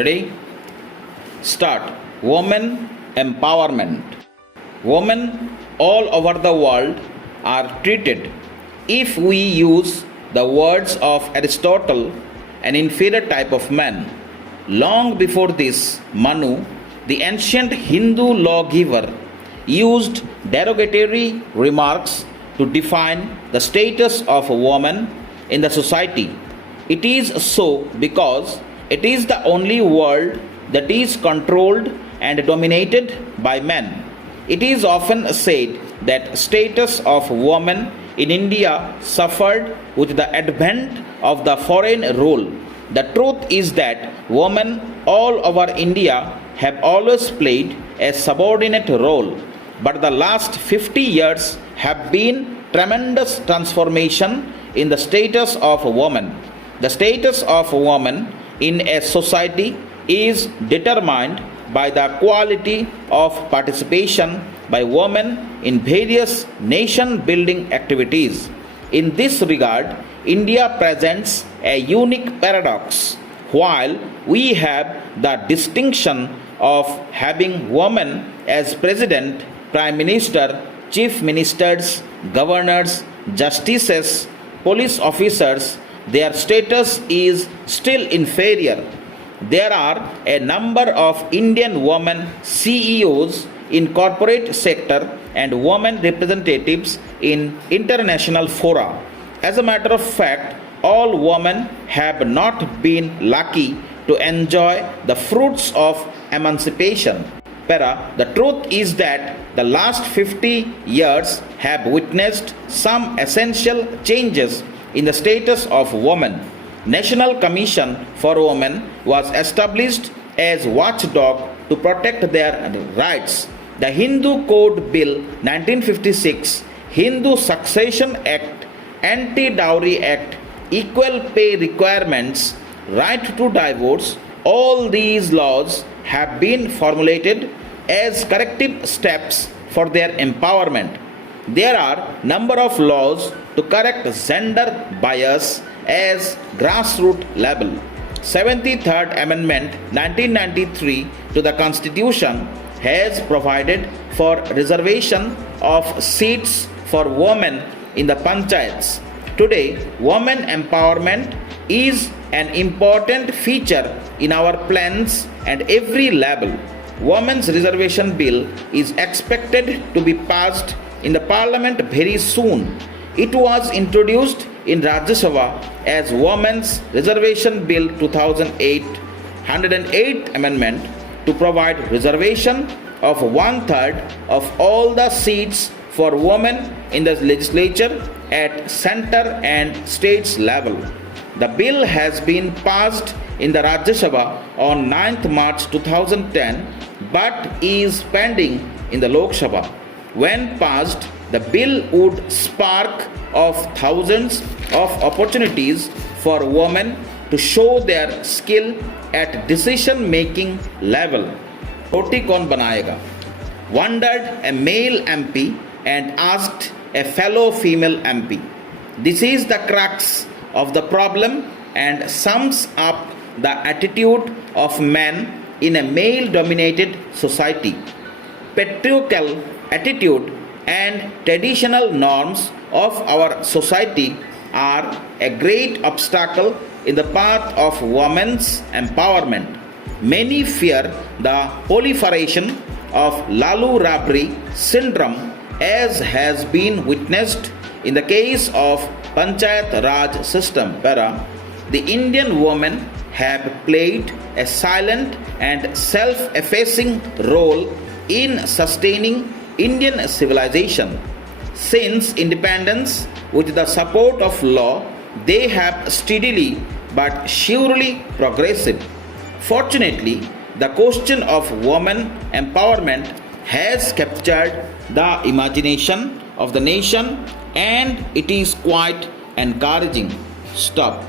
Ready? Start. Women empowerment. Women all over the world are treated, if we use the words of Aristotle, an inferior type of man. Long before this, Manu, the ancient Hindu lawgiver, used derogatory remarks to define the status of a woman in the society. It is so because it is the only world that is controlled and dominated by men. It is often said that status of women in India suffered with the advent of the foreign rule. The truth is that women all over India have always played a subordinate role, but the last 50 years have been tremendous transformation in the status of women. The status of women in a society is determined by the quality of participation by women in various nation-building activities. In this regard, India presents a unique paradox. While we have the distinction of having women as president, prime minister, chief ministers, governors, justices, police officers, their status is still inferior. There are a number of Indian women CEOs in corporate sector and women representatives in international fora. As a matter of fact, all women have not been lucky to enjoy the fruits of emancipation. The truth is that the last 50 years have witnessed some essential changes in the status of women. National Commission for Women was established as watchdog to protect their rights. The Hindu Code Bill 1956, Hindu Succession Act, Anti-Dowry Act, Equal Pay Requirements, Right to Divorce, all these laws have been formulated as corrective steps for their empowerment. There are number of laws to correct gender bias as grassroots level. 73rd Amendment 1993 to the Constitution has provided for reservation of seats for women in the panchayats. Today, women empowerment is an important feature in our plans at every level. Women's reservation bill is expected to be passed in the parliament very soon. It was introduced in Rajya Sabha as Women's Reservation Bill 2008, 108th Amendment to provide reservation of 1/3 of all the seats for women in the legislature at center and states level. The bill has been passed in the Rajya Sabha on 9th March 2010 but is pending in the Lok Sabha. When passed, the bill would spark of thousands of opportunities for women to show their skill at decision making level. Roti kaun banayega? Wondered a male MP and asked a fellow female MP. This is the crux of the problem and sums up the attitude of men in a male dominated society. Patriarchal attitude and traditional norms of our society are a great obstacle in the path of women's empowerment. Many fear the proliferation of Lalu Rabri syndrome, as has been witnessed in the case of Panchayat Raj system. The Indian women have played a silent and self-effacing role in sustaining Indian civilization. Since independence, with the support of law, they have steadily but surely progressed. Fortunately, the question of women empowerment has captured the imagination of the nation and it is quite encouraging. Stop.